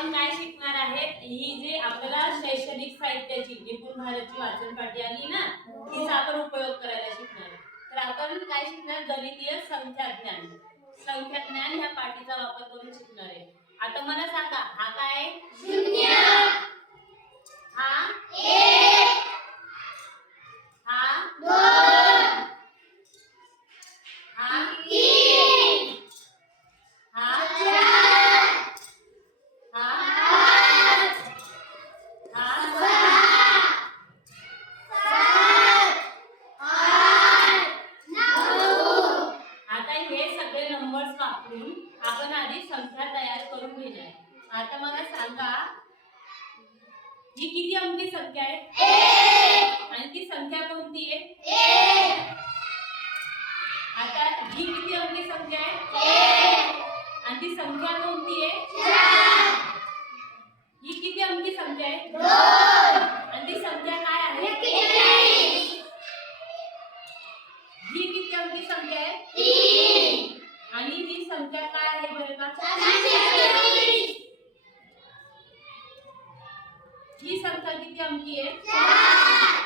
आपण काय शिकणार आहेत, ही जी आपल्याला शैक्षणिक साहित्याची निपुण भारतची वाचन पाठी आली ना, तिचा आपण उपयोग करायला शिकणार. तर आपण काय शिकणार, गणितीय संख्या ज्ञान. संख्या ज्ञान ह्या पाठीचा वापर करून शिकणार आहे. आता मला सांगा, हा काय? शून्य. हा 1. हा 2. हा 3. हा 4. हा 5. हा 6. 7. 8. 9. आता हे सगळे नंबर्स वापरून आपण आधी संख्या तयार करून घेणार. आता मला सांगा, ही किती अंकी संख्या आहे? 1. आणि ती संख्या कोणती आहे? 1. आता ही किती अंकी संख्या आहे? 1. आणि ती संख्या कोणती आहे? 4. ही किती अंकी संख्या आहे? 2. आणि ती संख्या काय आहे? 41. ही किती अंकी संख्या आहे? 3. आणि ही संख्या काय आहे बरं का? 424. ही संख्या किती अंकी आहे? 4.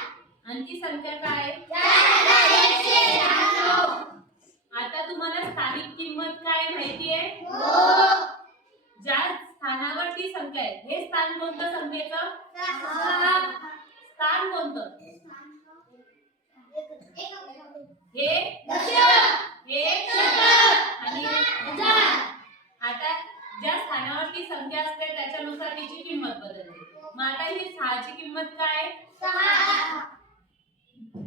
आणि ती संख्या काय आहे? 4196. आता तुम्हाला स्थानिक किंमत काय माहिती आहे? हो. ज्या स्थानावर ती संख्या आहे, हे स्थान कोणतं संख्येचं? स्थान कोणतं? हे दशक, हे शतक आणि हजार. आता ज्या स्थानावरती संख्या असते त्याच्यानुसार तिची किंमत बदलते. मग आता ही 6 ची किंमत काय? 6.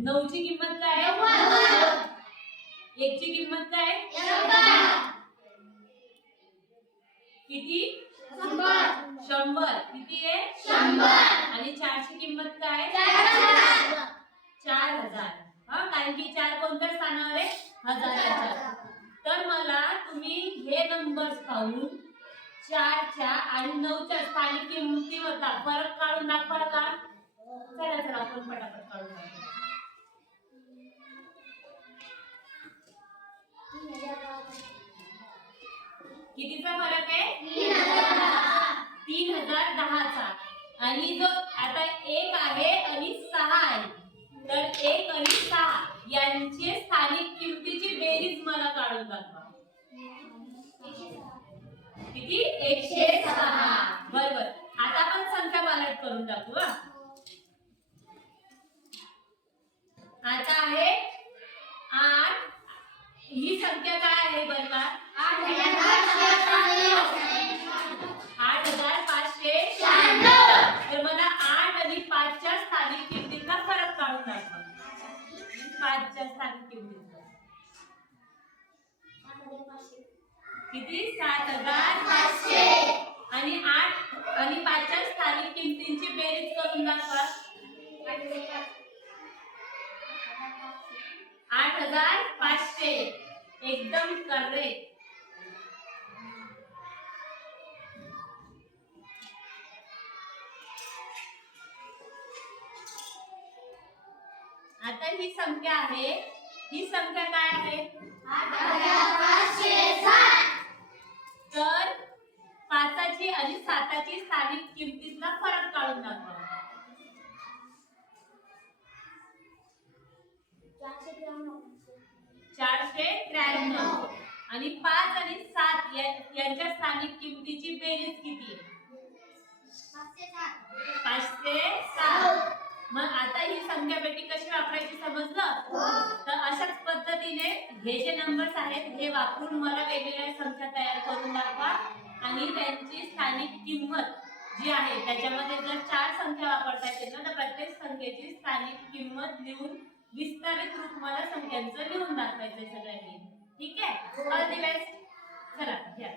9 ची किंमत काय? 90. 1 ची किंमत काय? 100. किती? 100. किती आहे? 100. आणि 4 ची किंमत काय? 4000. हा, कारण की 4 कोणत्या स्थानावर आहे? हजाराच्या. तर मला तुम्ही हे नंबर्स पाहून 4 च्या आणि 9 च्या स्थानिक किंमतीमधला फरक काढून दाखवाल का? चला चला आपण पटापट काढून दाखवू. कितीचा फरक आहे? 3010 चा. आणि जो आता 1 आहे आणि 6 आहे, तर 1 आणि 6 यांचे स्थानिक किमतीची बेरीज मला काढून दाखवा. किती? 106. बरोबर. आता आपण संख्या पालट करून दाखवू. आता आहे 8. ही संख्या काय आहे बरं का? 8596. तर मला 8 आणि 5 च्या स्थानिक किमतीचा फरक काढून दाखवा. 5 च्या स्थानिक किमतीचा किती? 7500. आणि 8 आणि 5 च्या स्थानिक किमतींची बेरीज करून दाखवा. 8500. एकदम करेक्ट. आता ही संख्या आहे, ही संख्या काय आहे? 8560. तर 5 ची आणि 7 ची स्थानिक किमतीतला फरक काढून दाखवा. 493. आणि 5 आणि 7 यांच्या स्थानिक किमतीची बेरीज किती आहे? 507. मग आता ही संख्या पेटी कशी वापरायची समजलं? तर अशाच पद्धतीने हे जे नंबर्स आहेत हे वापरून मला वेगवेगळ्या संख्या तयार करून दाखवा. आणि त्यांची स्थानिक किंमत जी आहे त्याच्यामध्ये जर 4 संख्या वापरता येतील ना, तर प्रत्येक संख्येची स्थानिक किंमत लिहून विस्तारित रूप मला संख्यांचं लिहून दाखवायचंय सगळ्यांनी. ठीक आहे? All the best. चला घ्या.